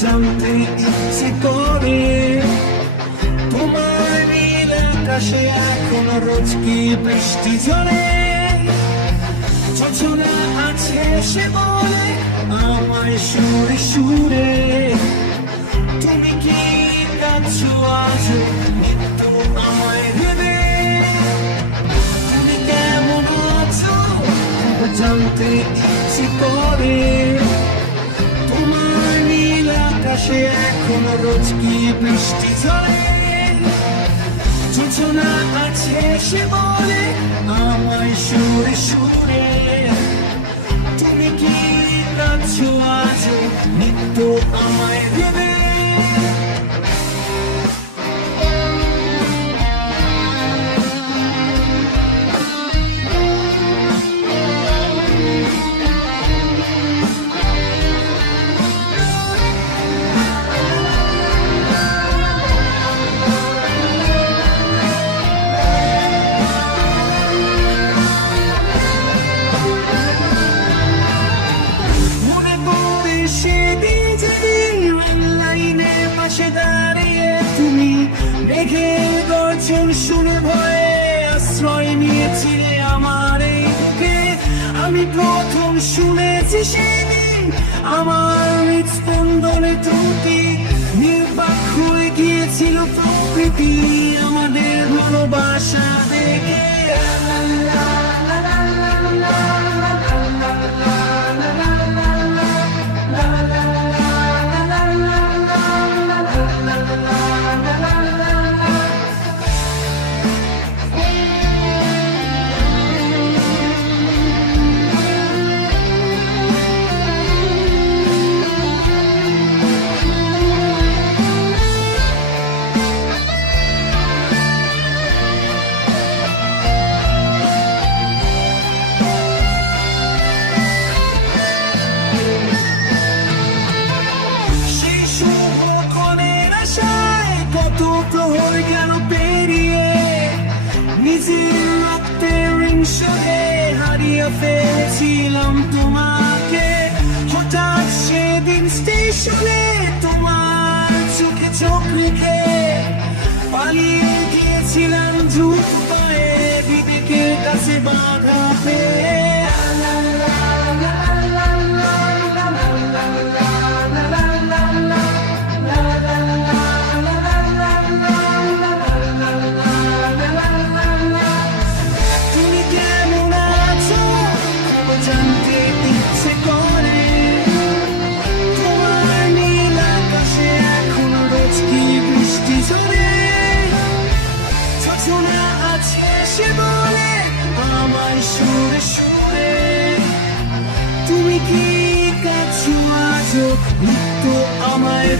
জানতে ইচ্ছে করে তোমার নীল আকাশে এখন রোজ কি বৃষ্টি ঝরে ঝরঝরা আছে সে বলে আমায় সুরে সুরে তুমি কি কাঁদছো আজ মৃত্যু আমায় ভেবে তুমি কেমন আছো জানতে ইচ্ছে করে তোমার নীল আকাশে এখন রোজ কি বৃষ্টি ঝরে ঝরঝরা আছে সে বলে আমায় সুরে সুরে তুমি কি কাঁদছো আজ মৃত্যু আমায় ভেবে শুনে ভয়ে আশ্রয় নিয়েছিলে আমার এই বুকে আমি প্রথম শুনেছি সেদিন আমার হৃদস্পন্দনে ত্রুটি নির্বাক হয়ে গিয়েছিল প্রকৃতি আমাদের ভালোবাসা দেখে প্রহর গেল পেরিয়ে নিজের রক্তের ঋণে হারিয়ে ফেলেছিলাম তোমাকে হঠাৎ সেদিন স্টেশনে তোমার চোখে চোখ রেখে পালিয়ে গিয়েছিলাম দ্রুত পায়ে বিবেকের কাছে বাধা পেয়ে সুরে সুরে তুমি কি কাছে আছো মৃত্যু আমায়